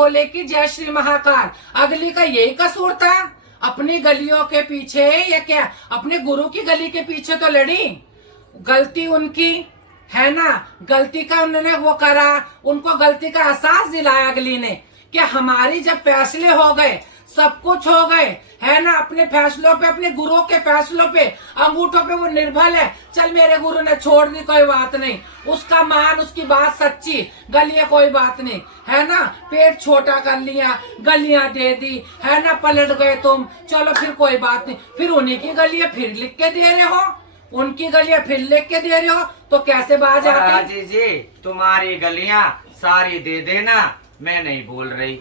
भोले की, जय श्री महाकाल। अगली का यही कसूर था, अपनी गलियों के पीछे या क्या अपने गुरु की गली के पीछे तो लड़ी। गलती उनकी है ना, गलती का उन्होंने वो करा, उनको गलती का एहसास दिलाया अगली ने कि हमारी जब फैसले हो गए, सब कुछ हो गए है ना, अपने फैसलों पे, अपने गुरु के फैसलों पे, अंगूठों पे वो निर्भर है। चल मेरे गुरु ने छोड़ दी, कोई बात नहीं, उसका मान, उसकी बात सच्ची, गलियां कोई बात नहीं है ना, पेट छोटा कर लिया, गलियां दे दी है ना, पलट गए तुम, चलो फिर कोई बात नहीं, फिर उन्हीं की गलियां फिर लिख के दे रहे हो, उनकी गलियां फिर लिख के दे रहे हो, तो कैसे बाज आती? जी तुम्हारी गलियां सारी दे देना, मैं नहीं बोल रही,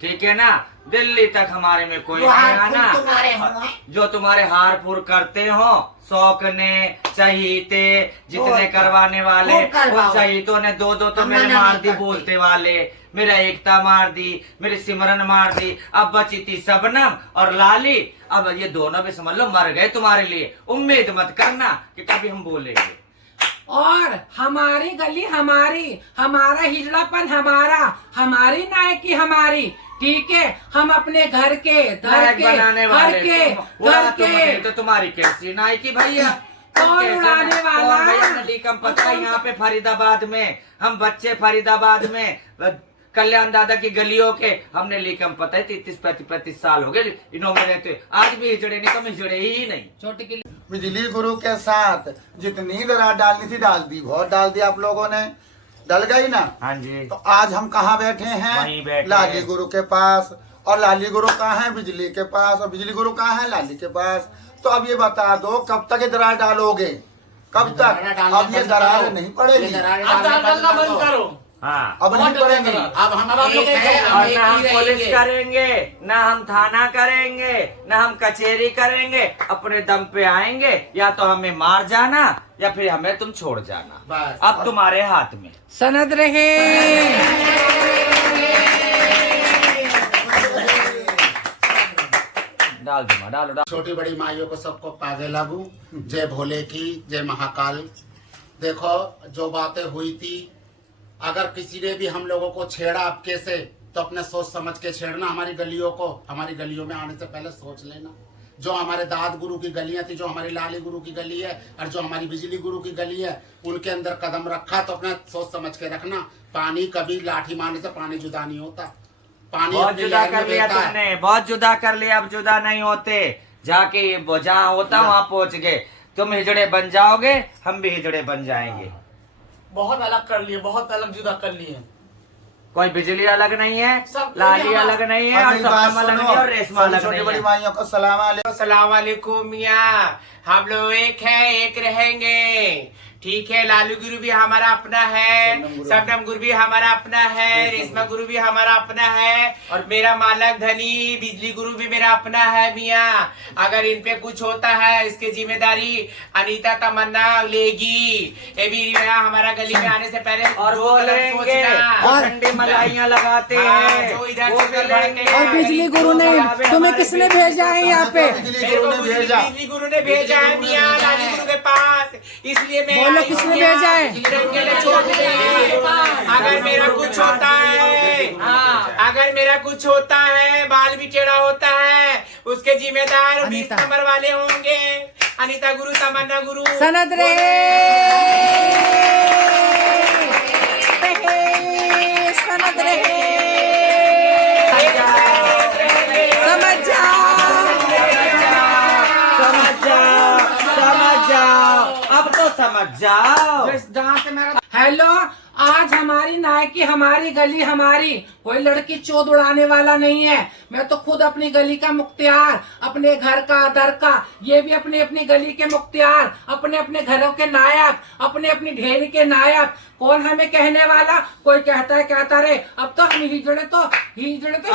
ठीक है ना। दिल्ली तक हमारे में कोई नहीं आना, जो तुम्हारे हार फूर करते हो, शौकने चहीते जितने करवाने वाले, उन चहीतों ने दो तो मेरे मार दी, बोलते वाले मेरा एकता मार दी, मेरी सिमरन मार दी, अब बची थी शबनम और लाली, अब ये दोनों भी समझ लो मर गए तुम्हारे लिए। उम्मीद मत करना कि कभी हम बोलेंगे। और हमारी गली हमारी, हमारा हिजड़ापन हमारा, हमारी नायकी हमारी, ठीक है। हम अपने घर के बनाने वाले घर के तो तुम्हारी कैसी नायकी भैया, कौन उड़ाने वाला? नदी कम पता है यहाँ पे फरीदाबाद में, हम बच्चे फरीदाबाद में कल्याण दादा की गलियों के, हमने लिखम पता है 33-35 साल हो गए इन्हों में रहते, आज भी हिजड़े नहीं, कम हिजड़े ही नहीं। छोटी की बिजली गुरु के साथ जितनी दरार डालनी थी डाल दी, बहुत डाल दी आप लोगों ने, डल गई ना। हाँ जी। तो आज हम कहाँ बैठे हैं? लाली गुरु के पास। और लाली गुरु कहाँ है? बिजली के पास। और बिजली गुरु कहाँ है? लाली के पास। तो अब ये बता दो कब तक ये दरार डालोगे? कब तक? अब ये दरार नहीं पड़ेगी, बंद करो। हाँ, अब नहीं पड़ेगी। अब हम और ना हम पुलिस करेंगे, ना हम थाना करेंगे, ना हम कचहरी करेंगे, अपने दम पे आएंगे, या तो हमें मार जाना या फिर हमें तुम छोड़ जाना, अब तुम्हारे हाथ में। सनद रहे। डाल दो डालो। छोटी बड़ी माइयों को सबको पागे लागू, जय भोले की, जय महाकाल। देखो जो बातें हुई थी, अगर किसी ने भी हम लोगों को छेड़ा आपके से, तो अपने सोच समझ के छेड़ना। हमारी गलियों को, हमारी गलियों में आने से पहले सोच लेना। जो हमारे दाद गुरु की गलियां थी, जो हमारी लाली गुरु की गली है और जो हमारी बिजली गुरु की गली है, उनके अंदर कदम रखा तो अपना सोच समझ के रखना। पानी कभी लाठी मारने से पानी जुदा नहीं होता, पानी बहुत जुदा कर लिया तुमने, बहुत जुदा कर लिया, अब जुदा नहीं होते। जाके जहाँ होता वहाँ पहुँच गए, तुम हिजड़े बन जाओगे, हम भी हिजड़े बन जाएंगे। बहुत अलग कर लिए, बहुत अलग जुदा कर लिए। कोई बिजली अलग नहीं है, सब लाली अलग नहीं है, और सबनम अलग नहीं है, और रेशमा अलग नहीं है। बड़ी माइयों को सलाम वालेकुम मियाँ, हम लोग एक हैं, एक रहेंगे, ठीक है। लालू गुरु भी हमारा अपना है, सबनम गुरु भी हमारा अपना है, रेशमा गुरु भी हमारा अपना है, और मेरा मालक धनी बिजली गुरु भी मेरा अपना है मियाँ। अगर इन पे कुछ होता है, इसकी जिम्मेदारी अनीता तमन्ना लेगी। ये भी हमारा गली में आने से पहले और बोलेंगे, ठंडी मलाइयाँ लगाते हैं, जो इधर से और बिजली गुरु ने तुम्हें किसने भेजा है यहाँ पे? बिजली गुरु ने भेजा है मियाँ लाली गुरु के पास, इसलिए मैं बोलो किसने भेजा है? अगर मेरा कुछ होता है, अगर मेरा कुछ होता है, बाल भी टेढ़ा होता है, उसके जिम्मेदार 20 नंबर वाले होंगे, अनीता गुरु, तमन्ना गुरु। सनद रहे, सनद रहे, समझ जाओ, अब तो समझ जाओ। जहाँ से मेरा हेलो, आज हमारी नायकी हमारी, गली हमारी, कोई लड़की चोद उड़ाने वाला नहीं है। मैं तो खुद अपनी गली का मुख्तियार, अपने घर का, दर का, ये भी अपनी अपनी गली के मुख्तियार, अपने अपने घरों के नायक, अपने अपनी ढेरी के नायक। कौन हमें कहने वाला? कोई कहता रहे। अब तो हम हिजड़े तो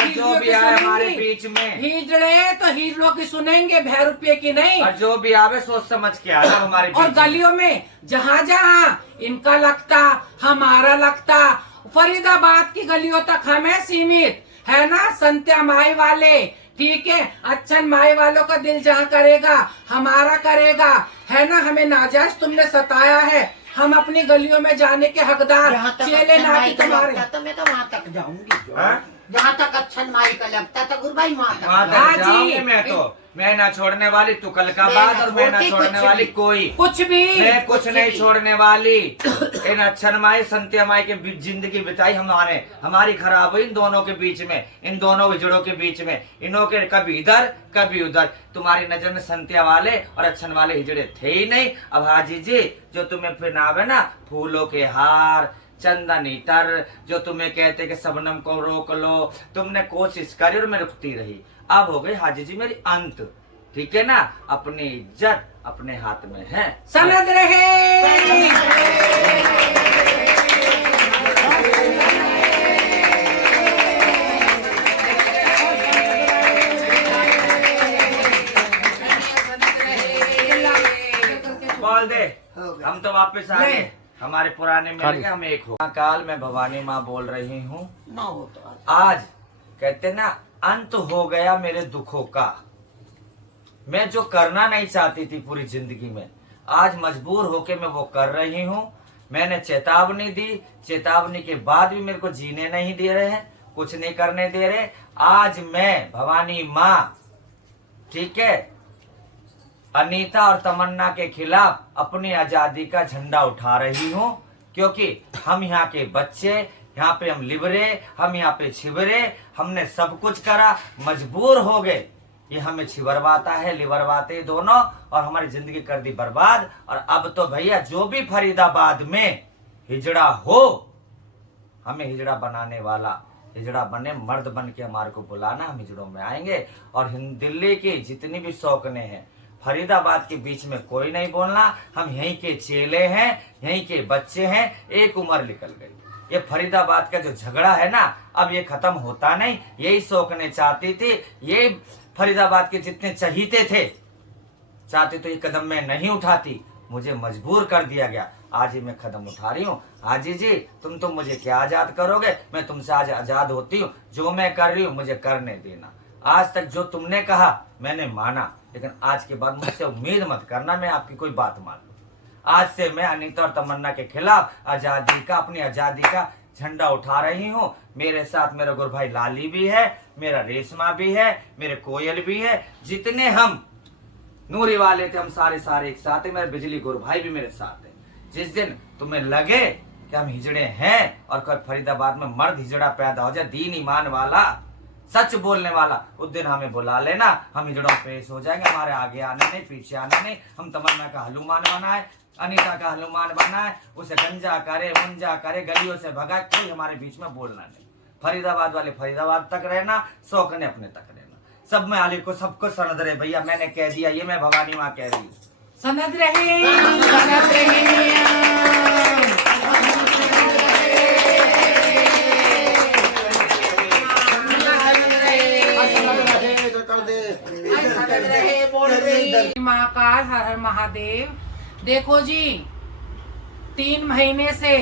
जो भी आए हमारे बीच में, हिजड़े तो हिजड़ों की सुनेंगे, भै रुपये की नहीं। और जो भी आवे सोच समझ के आना हमारे बीच। और गलियों में जहाँ जहाँ इनका लगता, हमारा लगता, फरीदाबाद की गलियों तक हमें सीमित है ना। संत्या माई वाले, ठीक है, अच्छन माई वालों का दिल जहाँ करेगा हमारा करेगा, है ना। हमें नाजायज तुमने सताया है, हम अपनी गलियों में जाने के हकदार, चेले ना कि तुम्हारे। तो मैं तो वहाँ तक जाऊंगी, जहाँ अच्छन माई का लगता था गुरु भाई माता वहाँ हाँ तक जी। जाऊंगी मैं तो। मैं ना छोड़ने वाली तू कल का मैं बाद, ना और मैं ना छोड़ती छोड़ने कुछ वाली भी। कोई। कुछ भी मैं कुछ कुछ नहीं भी। छोड़ने वाली। इन अच्छन माई संत्या माई के बीच जिंदगी बिताई हमारी खराब हुई इन दोनों के बीच में, इन दोनों विजड़ों के बीच में। इनों के कभी इधर कभी उधर। तुम्हारी नजर में संत्या वाले और अच्छन वाले हिजड़े थे ही नहीं। अब हाजी जी जो तुम्हें पहनावे ना फूलों के हार, चंदन इतर, जो तुम्हें कहते कि सबनम को रोक लो, तुमने कोशिश करी और मैं रुकती रही। अब हो गई हाजी जी मेरी अंत। ठीक है ना, अपनी इज्जत अपने हाथ में है। सनद रहे। बोल दे हो गया। हम तो वापस आ नहीं। गए, हमारे पुराने मिल गए, हम एक हो। काल मैं भवानी माँ बोल रही हूँ। ना हो तो आज कहते ना अंत हो गया मेरे दुखों का। मैं जो करना नहीं चाहती थी पूरी जिंदगी में, आज मजबूर होके मैं वो कर रही हूँ। मैंने चेतावनी दी, चेतावनी के बाद भी मेरे को जीने नहीं दे रहे हैं, कुछ नहीं करने दे रहे। आज मैं भवानी माँ, ठीक है, अनीता और तमन्ना के खिलाफ अपनी आजादी का झंडा उठा रही हूँ। क्योंकि हम यहाँ के बच्चे, यहाँ पे हम लिबरे, हम यहाँ पे छिबरे, हमने सब कुछ करा, मजबूर हो गए। ये हमें छिबरवाता है, लिबरवाते दोनों, और हमारी जिंदगी कर दी बर्बाद। और अब तो भैया जो भी फरीदाबाद में हिजड़ा हो, हमें हिजड़ा बनाने वाला, हिजड़ा बने मर्द बन के हमारे को बुलाना, हम हिजड़ों में आएंगे। और दिल्ली की जितनी भी शौकने हैं, फरीदाबाद के बीच में कोई नहीं बोलना। हम यहीं के चेले हैं, यहीं के बच्चे हैं, एक उम्र निकल गई। ये फरीदाबाद का जो झगड़ा है ना, अब ये खत्म होता नहीं। यही शौकने चाहती थी, ये फरीदाबाद के जितने चहीते थे चाहते तो ये कदम मैं नहीं उठाती, मुझे मजबूर कर दिया गया। आज ही मैं कदम उठा रही हूँ। हाजी जी तुम तो मुझे क्या आजाद करोगे, मैं तुमसे आज आजाद होती हूँ। जो मैं कर रही हूँ मुझे करने देना। आज तक जो तुमने कहा मैंने माना, लेकिन आज के बाद मुझसे उम्मीद मत करना मैं आपकी कोई बात मान लूं। आज से मैं अनीता और तमन्ना के खिलाफ आजादी का, अपनी आजादी का झंडा उठा रही हूँ। मेरे साथ मेरा गुरु भाई लाली भी है, मेरा रेशमा भी है, मेरे कोयल भी है। जितने हम नूरी वाले थे हम सारे एक साथ है। मेरे बिजली गुरु भाई भी मेरे साथ है। जिस दिन तुम्हें लगे कि हम हिजड़े हैं और कल फरीदाबाद में मर्द हिजड़ा पैदा हो जाए, दीन ईमान वाला, सच बोलने वाला, उस दिन हमें बुला लेना। हम हिजड़ों पेश हो जाएंगे। हमारे आगे आने नहीं, पीछे आने नहीं। हम तमन्ना का हनुमान बनाए, अनीता का हनुमान बनाए, उसे गंजा करे, मुंजा करे, गलियों से भगा, कोई हमारे बीच में बोलना नहीं। फरीदाबाद वाले फरीदाबाद तक रहना, शौकने अपने तक रहना। सब में आली को सबको सनद रहे भैया, मैंने कह दिया, ये मैं भवानी माँ कह रही हूँ। सनद रहे, सनद रहे। महाकाल, हर हर महादेव। देखो जी, 3 महीने से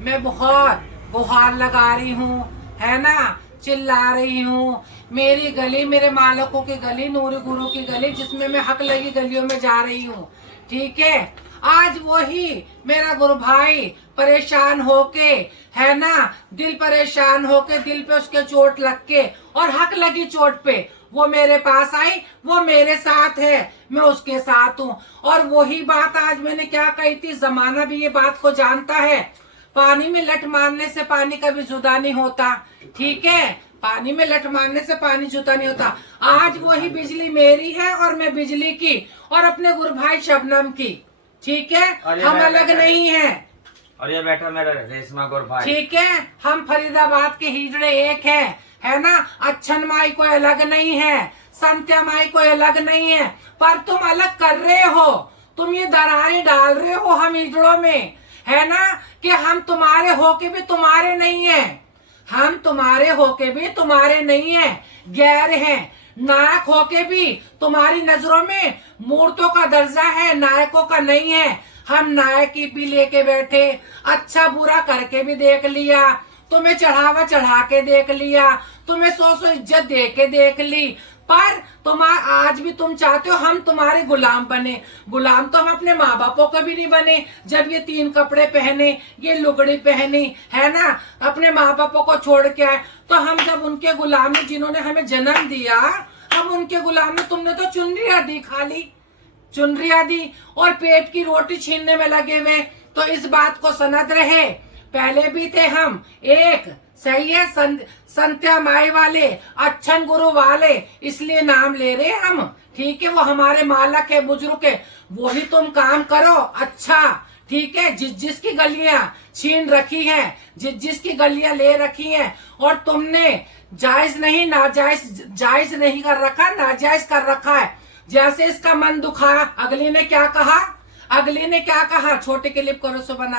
मैं बहुत गुहार लगा रही हूँ, है ना, चिल्ला रही हूँ। मेरी गली, मेरे मालकों की गली, नूरी गुरु की गली, जिसमें मैं हक लगी गलियों में जा रही हूँ, ठीक है। आज वही मेरा गुरु भाई परेशान होके, है ना, दिल परेशान होके, दिल पे उसके चोट लग के और हक लगी चोट पे वो मेरे पास आई। वो मेरे साथ है, मैं उसके साथ हूँ। और वही बात आज मैंने क्या कही थी, जमाना भी ये बात को जानता है। पानी में लट मारने से पानी कभी जुदा नहीं होता, ठीक है। पानी में लट मारने से पानी जुदा नहीं होता। आज वही बिजली मेरी है और मैं बिजली की, और अपने गुरु भाई शबनम की, ठीक है। हम अलग नहीं है। और ये बैठा मेरा रेशमा गुरु भाई, ठीक है। हम फरीदाबाद के हिजड़े एक है ना। अच्छन माई कोई अलग नहीं है, संत्या माई कोई अलग नहीं है। पर तुम अलग कर रहे हो, तुम ये दरारें डाल रहे हो हम हिजड़ों में, है ना, कि हम तुम्हारे होके भी तुम्हारे नहीं है। हम तुम्हारे होके भी तुम्हारे नहीं है, गैर हैं। नायक होके भी तुम्हारी नजरों में मूर्तों का दर्जा है, नायकों का नहीं है। हम नायकी भी लेके बैठे, अच्छा बुरा करके भी देख लिया, तुम्हें चढ़ावा चढ़ा के देख लिया, तुम्हें 100 इज्जत दे के देख ली, पर तुम आज भी तुम चाहते हो हम तुम्हारे गुलाम बने। गुलाम तो हम अपने माँ बापों को भी नहीं बने। जब ये 3 कपड़े पहने, ये लुगड़ी पहनी है ना, अपने माँ बापों को छोड़ के आए, तो हम जब उनके गुलाम में, जिन्होंने हमें जन्म दिया, हम उनके गुलाम में, तुमने तो चुनरिया दी, खाली चुनरिया दी और पेट की रोटी छीनने में लगे हुए। तो इस बात को सनद रहे, पहले भी थे हम एक, सही है, संत्या माई वाले, अच्छन गुरु वाले, इसलिए नाम ले रहे हम, ठीक है। वो हमारे मालक है, बुजुर्ग है, वही तुम काम करो अच्छा, ठीक है। जिसकी गलियां छीन रखी हैं, जिसकी गलियां ले रखी हैं, और तुमने जायज नहीं, जायज नहीं कर रखा, नाजायज कर रखा है। जैसे इसका मन दुखा, अगली ने क्या कहा, छोटे क्लिप करो सो बना।